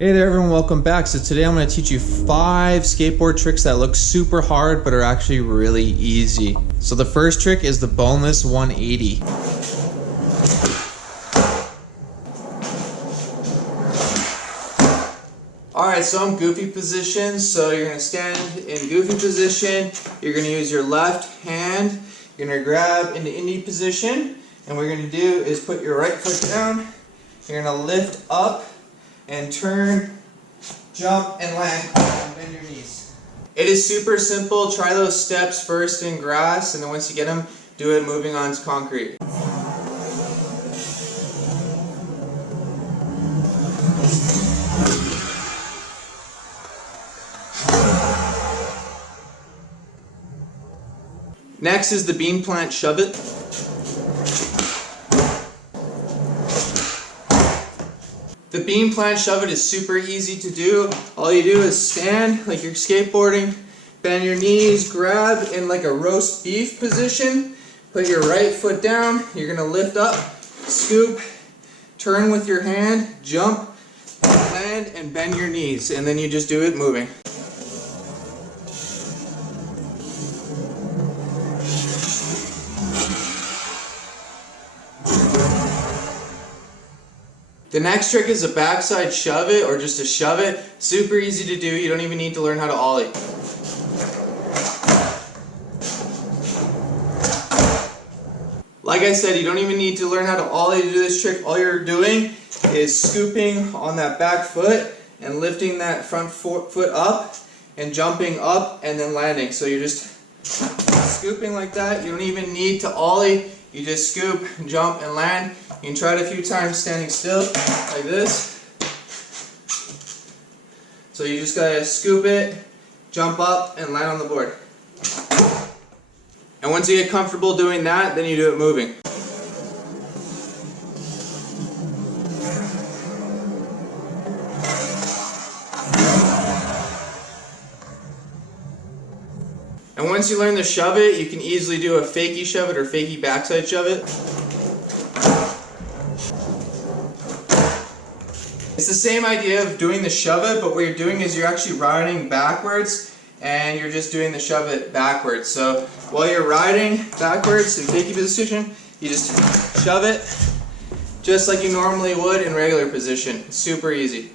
Hey there everyone, welcome back. So today I'm going to teach you 5 skateboard tricks that look super hard but are actually really easy. So the first trick is the boneless 180. Alright, so I'm goofy position, so you're going to stand in goofy position, you're going to use your left hand, you're going to grab into indie position, and what you're going to do is put your right foot down, you're going to lift up, and turn, jump, and land, and bend your knees. It is super simple. Try those steps first in grass, and then once you get them, do it moving on concrete. Next is the bean plant shove it. The bean plant shove it is super easy to do. All you do is stand like you're skateboarding, bend your knees, grab in like a roast beef position, put your right foot down, you're going to lift up, scoop, turn with your hand, jump, land, and bend your knees, and then you just do it moving. The next trick is a backside shove it, or just a shove it. Super easy to do, you don't even need to learn how to ollie. Like I said, you don't even need to learn how to ollie to do this trick. All you're doing is scooping on that back foot and lifting that front foot up and jumping up and then landing. So you're just scooping like that. You don't even need to ollie. You just scoop, jump, and land. You can try it a few times standing still, like this. So you just gotta scoop it, jump up, and land on the board. And once you get comfortable doing that, then you do it moving. And once you learn to shove it, you can easily do a fakie shove it or fakie backside shove it. It's the same idea of doing the shove it, but what you're doing is you're actually riding backwards and you're just doing the shove it backwards. So while you're riding backwards in fakie position, you just shove it just like you normally would in regular position. It's super easy.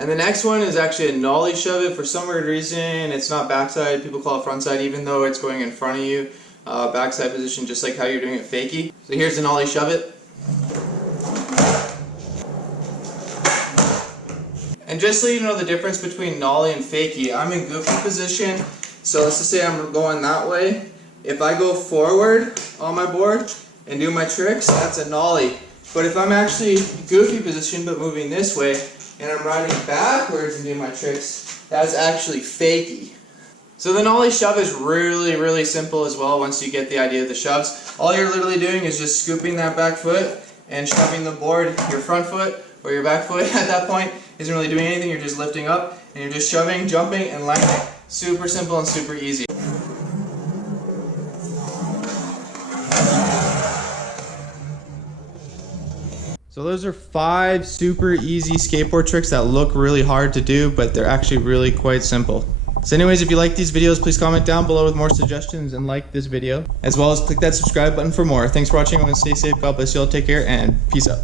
And the next one is actually a nollie shove it. For some weird reason, it's not backside. People call it frontside, even though it's going in front of you. Backside position, just like how you're doing it fakie. So here's the nollie shove it. And just so you know the difference between nollie and fakie, I'm in goofy position. So let's just say I'm going that way. If I go forward on my board and do my tricks, that's a nollie. But if I'm actually goofy position but moving this way, and I'm riding backwards and doing my tricks, that's actually fakie. So the nollie shove is really simple as well once you get the idea of the shoves. All you're literally doing is just scooping that back foot and shoving the board. Your front foot or your back foot at that point isn't really doing anything, you're just lifting up and you're just shoving, jumping, and landing. Super simple and super easy. So those are 5 super easy skateboard tricks that look really hard to do, but they're actually really quite simple. So anyways, if you like these videos, please comment down below with more suggestions and like this video, as well as click that subscribe button for more. Thanks for watching, everyone. Stay safe, God bless you all, take care, and peace out.